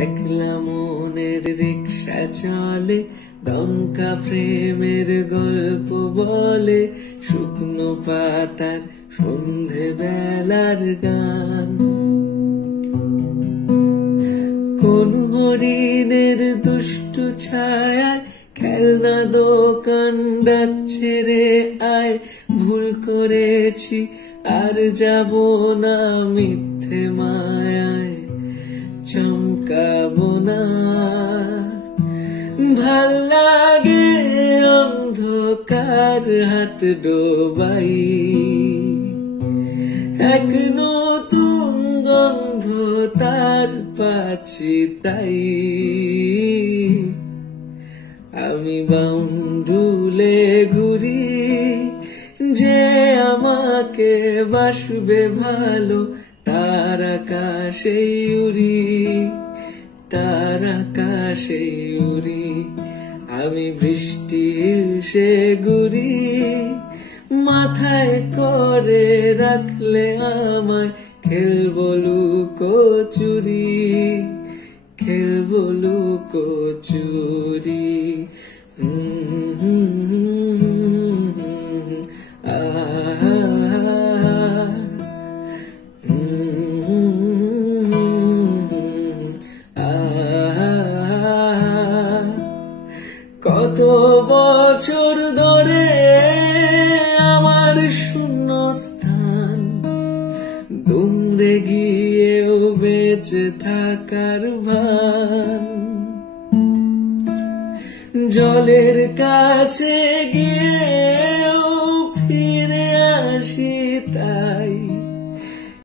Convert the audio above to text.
একলা মনের রিক্সা চলে, দমকা প্রেমের গল্প বলে, শুকনো পাতার সন্ধে বেলার গান। কোন হরিণের দুষ্টু ছায়ায় খেলনা দোকান ডাকছে রে আয়, ভুল করেছি আর যাব না মিথ্যে মায়ায়, চমকাবো না। ভাল লাগে অন্ধকার হাত ডোবাই, এক নতুন গন্ধ তার পাচ্ছি তাই। আমি বাউন্ডুলে ঘুরি, যে আমাকে বাসবে ভালো, তার আকাশে উড়ি, তার আকাশে উড়ি। আমি বৃষ্টি সে ঘুরি, মাথায় করে রাখলে আমায় খেলবো লুকোচুরি, খেলবো লুকোচুরি। কত বছর ধরে আমার শূন্য স্থান, দুমড়ে গিয়েও বেঁচে থাকার ভান। জলের কাছে গিয়ে